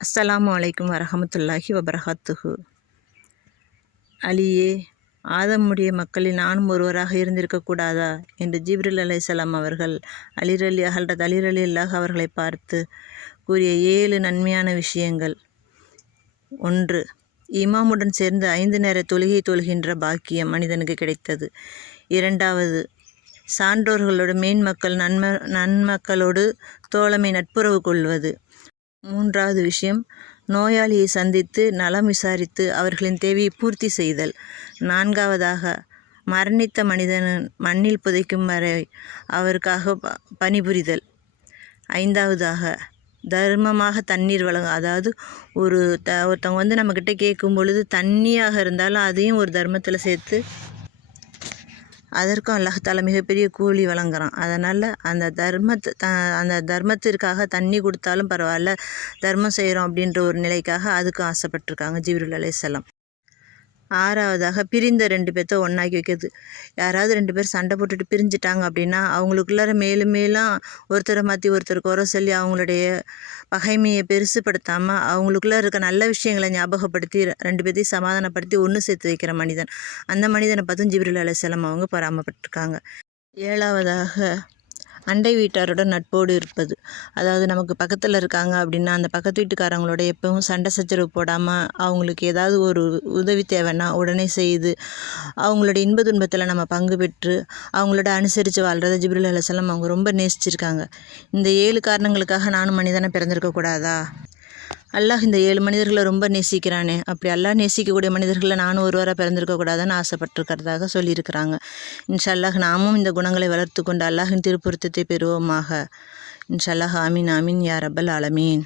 அஸ்ஸலாமு அலைக்கும் வரஹமத்துல்லாஹி வபரகாத்துஹு. அலியே, ஆதமுடைய மக்களில் நானும் ஒருவராக இருந்திருக்கக்கூடாதா என்று ஜிப்ரில் அலைஹிஸ்ஸலாம் அவர்கள் ஹல்ரத் அலி ரலியல்லாஹு அவர்களை பார்த்து கூறிய 7 நன்மையான விஷயங்கள். 1. இமாமுடன் சேர்ந்து 5 நேர தொழுகை தொழுகின்ற பாக்கியம் மனிதனுக்கு கிடைத்தது. 2. சான்றோர்களோடு மேன்மக்கள் நன்மக்களோடு தோழமை நட்புறவு கொள்வது. 3வது விஷயம், நோயாளியை சந்தித்து நலம் விசாரித்து அவர்களின் தேவையை பூர்த்தி செய்தல். 4வதாக, மரணித்த மனிதன் மண்ணில் புதைக்கும் வரை அவருக்காக பணிபுரிதல். 5வதாக, தர்மமாக தண்ணீர் வழங்க. அதாவது ஒருத்தவங்க நம்மக்கிட்ட கேட்கும் பொழுது தண்ணியாக இருந்தாலும் அதையும் ஒரு தர்மத்தில் சேர்த்து அதற்கும் அல்லாஹ் தஆலா மிகப்பெரிய கூலி வழங்குறான். அதனால் அந்த தர்மத்திற்காக தண்ணி கொடுத்தாலும் பரவாயில்ல, தர்மம் செய்கிறோம் அப்படின்ற ஒரு நிலைக்காக அதுக்கும் ஆசைப்பட்டிருக்காங்க ஜிப்ரீல் அலைஹிஸ்ஸலாம். 6வதாக, பிரிந்த 2 பேர்த்த ஒன்றாக்கி வைக்கிறது. யாராவது 2 பேர் சண்டை போட்டுட்டு பிரிஞ்சிட்டாங்க அப்படின்னா அவங்களுக்குள்ளார மேலும் மேலும் ஒருத்தரை மாற்றி ஒருத்தர் குறை சொல்லி அவங்களுடைய பகைமையை பெருசுப்படுத்தாமல் அவங்களுக்குள்ளே இருக்க நல்ல விஷயங்களை ஞாபகப்படுத்தி 2 பேர்த்தையும் சமாதானப்படுத்தி ஒன்று சேர்த்து வைக்கிற மனிதன். அந்த மனிதனை பார்த்தும் ஜிப்ரீல் அலைஹிஸ்ஸலாம் அவங்க பராமப்பட்டிருக்காங்க. 7வதாக, அண்டை வீட்டாருடன் நட்போடு இருப்பது. அதாவது நமக்கு பக்கத்தில் இருக்காங்க அப்படின்னா அந்த பக்கத்து வீட்டுக்காரங்களோட எப்பவும் சண்டை சச்சரவு போடாமல் அவங்களுக்கு ஏதாவது ஒரு உதவி தேவைன்னா உடனே செய்து அவங்களோட இன்ப துன்பத்தில் நம்ம பங்கு பெற்று அவங்களோட அனுசரித்து வாழ்கிறத ஜிப்ரீல் அலைஹிஸ்ஸலாம் அவங்க ரொம்ப நேசிச்சிருக்காங்க. இந்த 7 காரணங்களுக்காக நானும் மனிதனை பிறந்திருக்கக்கூடாதா? அல்லாஹ் இந்த 7 மனிதர்களை ரொம்ப நேசிக்கிறானே, அப்படி அல்லாஹ் நேசிக்கக்கூடிய மனிதர்களில் நானும் ஒருவராக பிறந்திருக்கக்கூடாதுன்னு ஆசைப்பட்டிருக்கிறதாக சொல்லியிருக்கிறாங்க. இன்ஷா அல்லாஹ் நாமும் இந்த குணங்களை வளர்த்து கொண்டு அல்லாஹின் திருப்பொருத்தத்தை பெறுவோமாக. இன்ஷா அல்லாஹ். ஆமீன் ஆமீன் யா ரப்பல் ஆலமீன்.